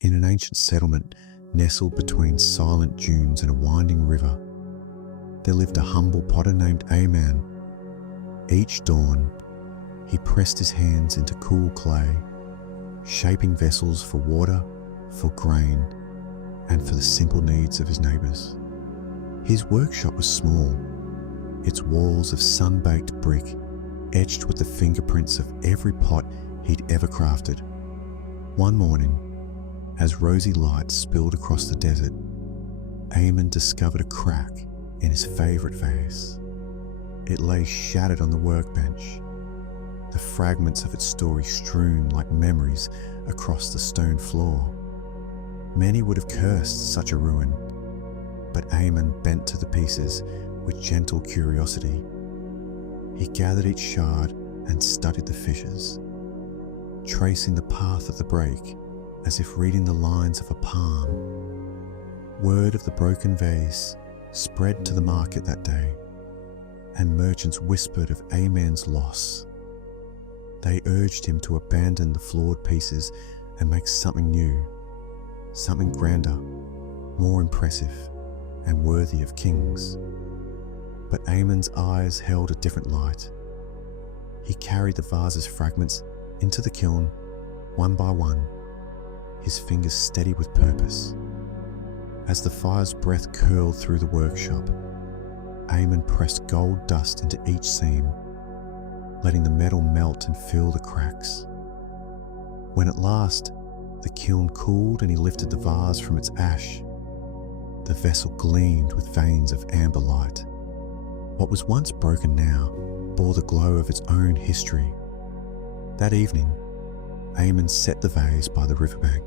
In an ancient settlement nestled between silent dunes and a winding river, there lived a humble potter named Ayman. Each dawn, he pressed his hands into cool clay, shaping vessels for water, for grain, and for the simple needs of his neighbours. His workshop was small, its walls of sun-baked brick etched with the fingerprints of every pot he'd ever crafted. One morning, as rosy light spilled across the desert, Ayman discovered a crack in his favourite vase. It lay shattered on the workbench, the fragments of its story strewn like memories across the stone floor. Many would have cursed such a ruin, but Ayman bent to the pieces with gentle curiosity. He gathered each shard and studied the fissures, tracing the path of the break as if reading the lines of a palm. Word of the broken vase spread to the market that day, and merchants whispered of Ayman's loss. They urged him to abandon the flawed pieces and make something new, something grander, more impressive, and worthy of kings. But Ayman's eyes held a different light. He carried the vase's fragments into the kiln, one by one, his fingers steady with purpose. As the fire's breath curled through the workshop, Ayman pressed gold dust into each seam, letting the metal melt and fill the cracks. When at last the kiln cooled and he lifted the vase from its ash, the vessel gleamed with veins of amber light. What was once broken now bore the glow of its own history. That evening, Ayman set the vase by the riverbank,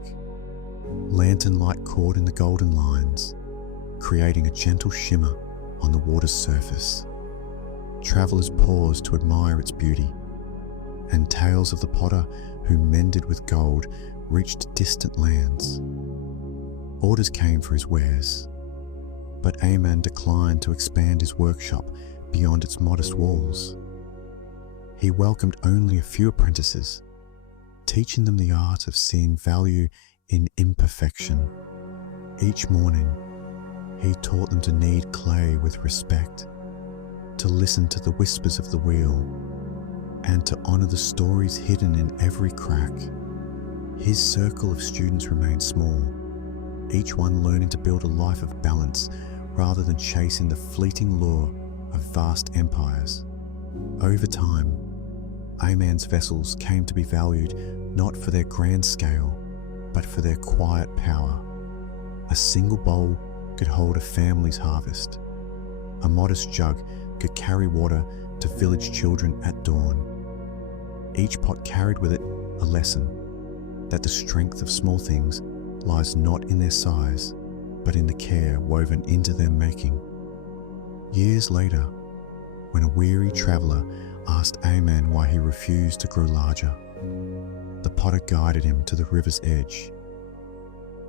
lantern light caught in the golden lines, creating a gentle shimmer on the water's surface. Travellers paused to admire its beauty, and tales of the potter who mended with gold reached distant lands. Orders came for his wares, but Ayman declined to expand his workshop beyond its modest walls. He welcomed only a few apprentices, teaching them the art of seeing value in imperfection. Each morning, he taught them to knead clay with respect, to listen to the whispers of the wheel, and to honour the stories hidden in every crack. His circle of students remained small, each one learning to build a life of balance rather than chasing the fleeting lure of vast empires. Over time, Ayman's vessels came to be valued not for their grand scale, but for their quiet power. A single bowl could hold a family's harvest. A modest jug could carry water to village children at dawn. Each pot carried with it a lesson that the strength of small things lies not in their size, but in the care woven into their making. Years later, when a weary traveller asked Ayman why he refused to grow larger, the potter guided him to the river's edge.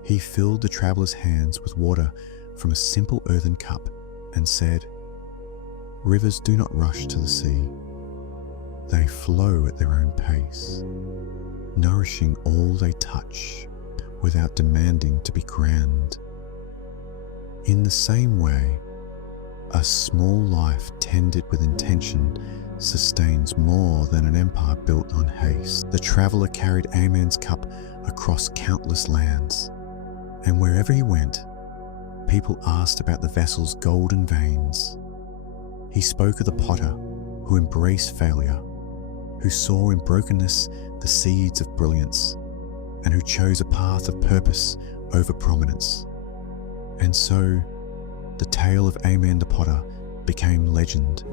He filled the traveller's hands with water from a simple earthen cup and said, "Rivers do not rush to the sea. They flow at their own pace, nourishing all they touch without demanding to be grand." In the same way, a small life tended with intention sustains more than an empire built on haste. The traveller carried Ayman's cup across countless lands, and wherever he went, people asked about the vessel's golden veins. He spoke of the potter who embraced failure, who saw in brokenness the seeds of brilliance, and who chose a path of purpose over prominence. And so, the tale of Ayman the potter became legend,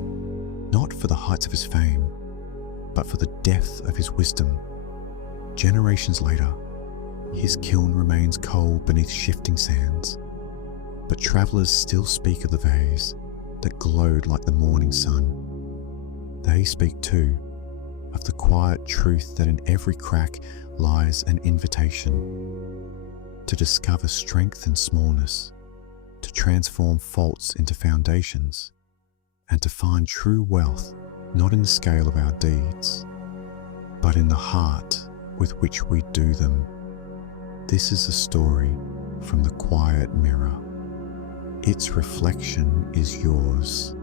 not for the heights of his fame, but for the depth of his wisdom. Generations later, his kiln remains cold beneath shifting sands, but travellers still speak of the vase that glowed like the morning sun. They speak too of the quiet truth that in every crack lies an invitation to discover strength in smallness, to transform faults into foundations, and to find true wealth not in the scale of our deeds, but in the heart with which we do them. This is a story from the quiet mirror. Its reflection is yours.